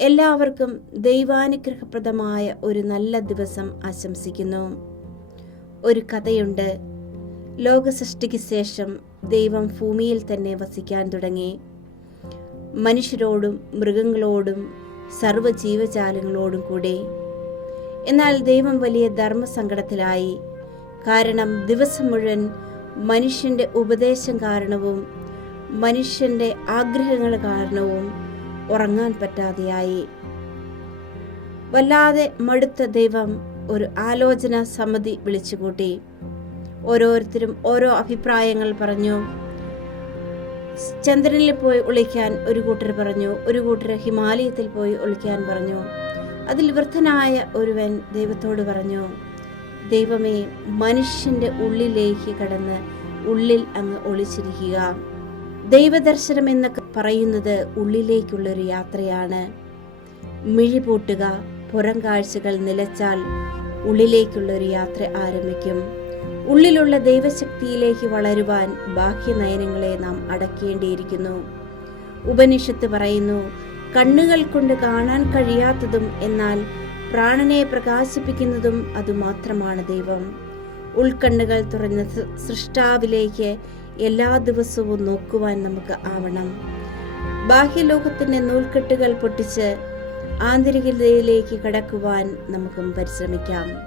എല്ലാവർക്കും ദൈവാനുഗ്രഹപ്രദമായ ഒരു നല്ല ദിവസം ആശംസിക്കുന്നു. ഒരു കഥയുണ്ട്. ലോകസൃഷ്ടിക്ക് ശേഷം ദൈവം ഭൂമിയിൽ തന്നെ വസിക്കാൻ തുടങ്ങി. മനുഷ്യരോടും മൃഗങ്ങളോടും സർവ ജീവജാലങ്ങളോടും കൂടെ. എന്നാൽ ദൈവം വലിയ ധർമ്മസങ്കടത്തിലായി. കാരണം ദിവസം മുഴുവൻ മനുഷ്യന്റെ ഉപദേശം കാരണവും മനുഷ്യന്റെ ആഗ്രഹങ്ങൾ കാരണവും ഉറങ്ങാൻ പറ്റാതെയായി. വല്ലാതെ മടുത്ത ദൈവം ഒരു ആലോചന സമിതി വിളിച്ചുകൂട്ടി. ഓരോരുത്തരും ഓരോ അഭിപ്രായങ്ങൾ പറഞ്ഞു. ചന്ദ്രനിൽ പോയി ഒളിക്കാൻ ഒരു കൂട്ടർ പറഞ്ഞു. ഒരു കൂട്ടർ ഹിമാലയത്തിൽ പോയി ഒളിക്കാൻ പറഞ്ഞു. അതിൽ വൃദ്ധനായ ഒരുവൻ ദൈവത്തോട് പറഞ്ഞു ദൈവമേ മനുഷ്യന്റെ ഉള്ളിലേക്ക് കടന്ന് ഉള്ളിൽ അങ്ങ് ഒളിച്ചിരിക്കുക. ദൈവദർശനം എന്നൊക്കെ പറയുന്നത് ഉള്ളിലേക്കുള്ളൊരു യാത്രയാണ്. മിഴി പൂട്ടുക പുറം കാഴ്ചകൾ നിലച്ചാൽ ഉള്ളിലേക്കുള്ളൊരു യാത്ര ആരംഭിക്കും. ഉള്ളിലുള്ള ദൈവശക്തിയിലേക്ക് വളരുവാൻ ബാഹ്യ നയനങ്ങളെ നാം അടക്കേണ്ടിയിരിക്കുന്നു. ഉപനിഷത്ത് പറയുന്നു കണ്ണുകൾ കൊണ്ട് കാണാൻ കഴിയാത്തതും എന്നാൽ പ്രാണനെ പ്രകാശിപ്പിക്കുന്നതും അതുമാത്രമാണ് ദൈവം. ഉൾക്കണ്ണുകൾ തുറന്ന സൃഷ്ടാവിലേക്ക് എല്ലാ ദിവസവും നോക്കുവാൻ നമുക്ക് ആവണം. ബാഹ്യലോകത്തിന്റെ നൂൽക്കെട്ടുകൾ പൊട്ടിച്ച് ആന്തരികതയിലേക്ക് കടക്കുവാൻ നമുക്കും പരിശ്രമിക്കാം.